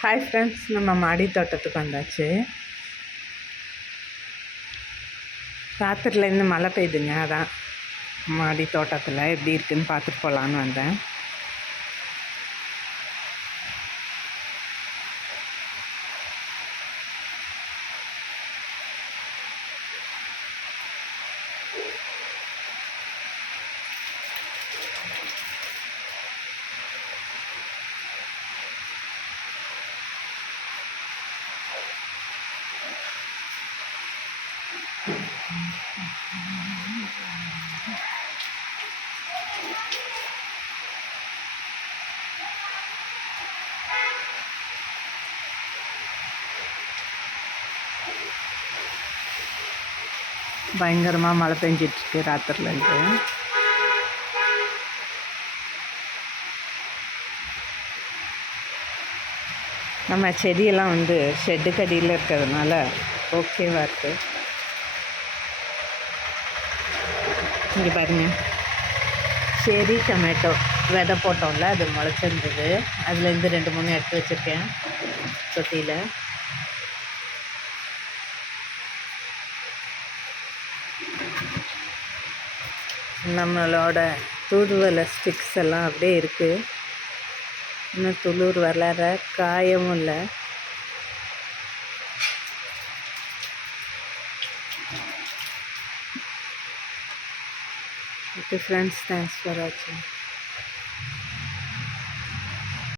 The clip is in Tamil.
ஹாய் ஃப்ரெண்ட்ஸ், நம்ம மாடி தோட்டத்துக்கு வந்தாச்சு. ராத்திரிலேருந்து மழை பெய்யுதுங்க. அதான் மாடி தோட்டத்தில் எப்படி இருக்குதுன்னு பார்த்துட்டு போகலான்னு வந்தேன். பயங்கரமாக மழை பெஞ்சிட்ருக்கு ராத்திரிலேருந்து. நம்ம செடியெல்லாம் ஷெட்டுக்கு அடியில் இருக்கிறதுனால ஓகேவாக இருக்குது. இங்கே பாருங்கள், செரி டொமேட்டோ விதை போட்டோம்ல, அது முளைச்சிருந்தது. அதுலேருந்து 2-3 எடுத்து வச்சுருக்கேன் தொட்டியில். நம்மளோட தூதுவளை ஸ்டிக்ஸ் எல்லாம் அப்படியே இருக்குது. இன்னும் துளிர் வளர காயவும் இல்லை. ஓகே ஃப்ரெண்ட்ஸ், தேங்க்ஸ் ஃபார் வாட்சிங்.